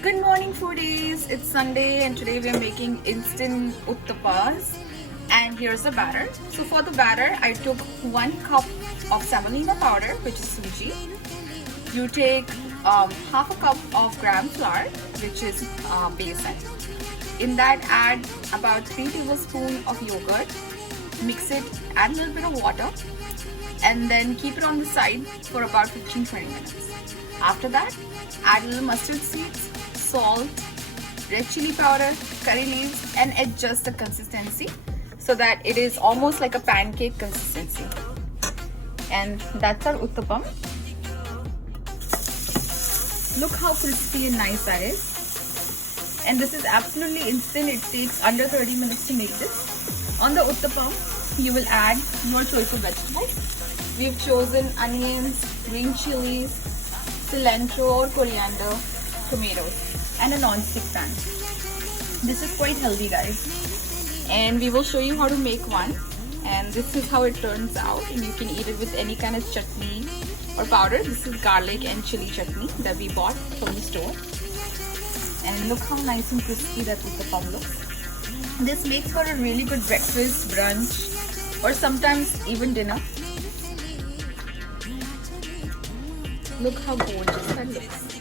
Good morning foodies, it's Sunday and today we are making instant uttapas and here's the batter. So for the batter I took 1 cup of semolina powder, which is suji. You take half a cup of gram flour, which is besan. In that add about 3 tablespoons of yogurt, mix it, add a little bit of water and then keep it on the side for about 15-20 minutes. After that, add a little mustard seeds, salt, red chili powder, curry leaves and adjust the consistency so that it is almost like a pancake consistency. And that's our uttapam. Look how crispy and nice that is. And this is absolutely instant. It takes under 30 minutes to make this. On the uttapam, you will add your choice of vegetables. We've chosen onions, green chilies, cilantro or coriander, tomatoes, and a non-stick pan. This is quite healthy, guys. And we will show you how to make one. And this is how it turns out. And you can eat it with any kind of chutney or powder. This is garlic and chili chutney that we bought from the store. And look how nice and crispy that uttapam looks. This makes for a really good breakfast, brunch, or sometimes even dinner. Look how gorgeous that looks.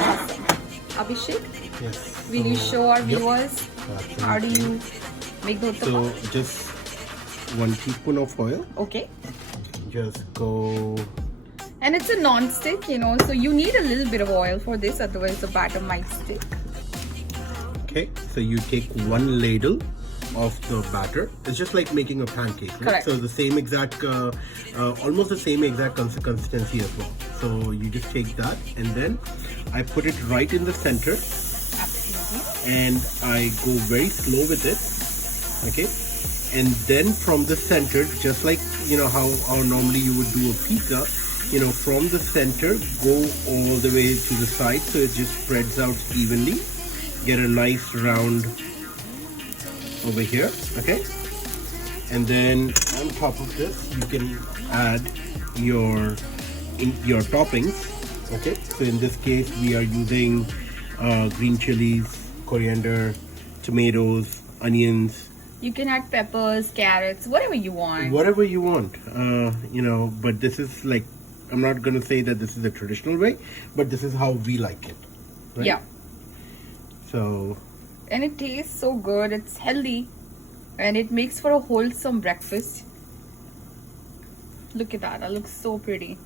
Awesome. Abhishek, Yes. will you show our viewers Absolutely. how do you make the uttapam? So just 1 teaspoon of oil. Okay. Just go. And it's a non-stick, so you need a little bit of oil for this, otherwise the batter might stick. Okay. So you take 1 ladle of the batter. It's just like making a pancake, right? Correct. So the same exact, almost the same exact consistency as well. So you just take that and then I put it right in the center Absolutely. and I go very slow with it. Okay. And then from the center, just like how normally you would do a pizza, from the center go all the way to the side so it just spreads out evenly. Get a nice round over here. Okay. And then on top of this you can add your toppings. Okay. So in this case we are using green chilies, coriander, tomatoes, onions. You can add peppers, carrots, whatever you want. Whatever you want, but this is like, I'm not gonna say that this is the traditional way, but this is how we like it, right? Yeah. So, And it tastes so good. It's healthy. And it makes for a wholesome breakfast. Look at that. That looks so pretty.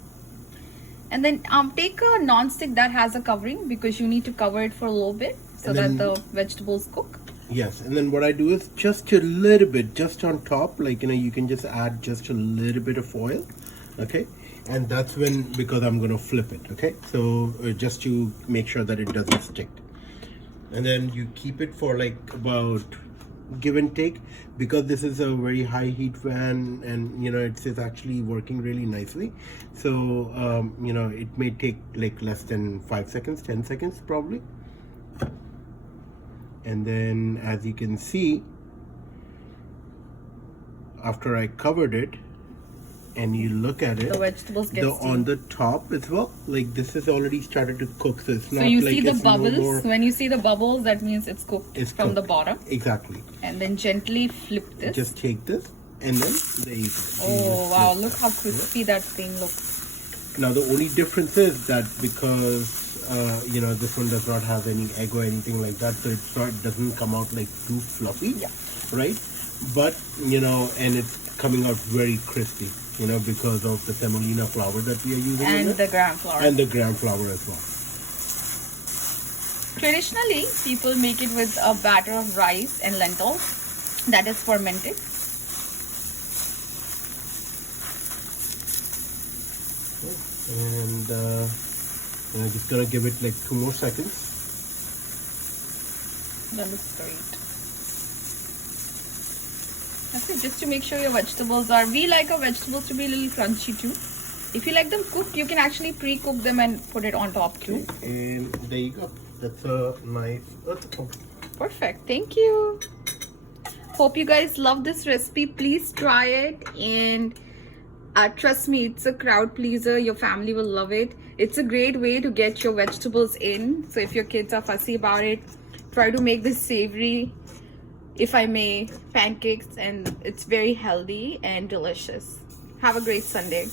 And then take a non-stick that has a covering because you need to cover it for a little bit so And that then- the vegetables cook. yes, and then what I do is just a little bit, just on top, like, you can just add just a little bit of oil, okay? And that's when, because I'm gonna flip it, okay? So just to make sure that it doesn't stick. And then you keep it for like about, give and take, because this is a very high heat fan and it's actually working really nicely. So it may take like less than 5 seconds, 10 seconds probably. And then as you can see, after I covered it and you look at it, The vegetables get on the top as well, like this is already started to cook, so it's not So you like see the it's no bubbles. more. When you see the bubbles, that means it's cooked It's from the cooked. bottom. Exactly. And then gently flip this. Just take this and then there you go. Oh You wow, just look flip how that. crispy that thing looks. Now the only difference is that because this one does not have any egg or anything like that, so it doesn't come out like too fluffy. Yeah. Right? But and it's coming out very crispy, because of the semolina flour that we are using in And it. the gram flour. And the gram flour as well. Traditionally, people make it with a batter of rice and lentils that is fermented. And just gonna give it like 2 more seconds. That looks great. That's it, just to make sure your vegetables are, we like our vegetables to be a little crunchy too. If you like them cooked, you can actually pre-cook them and put it on top too. And there you go. That's a nice uttapam. Perfect. Thank you. Hope you guys love this recipe. Please try it and Trust me, it's a crowd pleaser. Your family will love it. It's a great way to get your vegetables in. So if your kids are fussy about it, try to make this savory, if I may, pancakes, and it's very healthy and delicious. Have a great Sunday.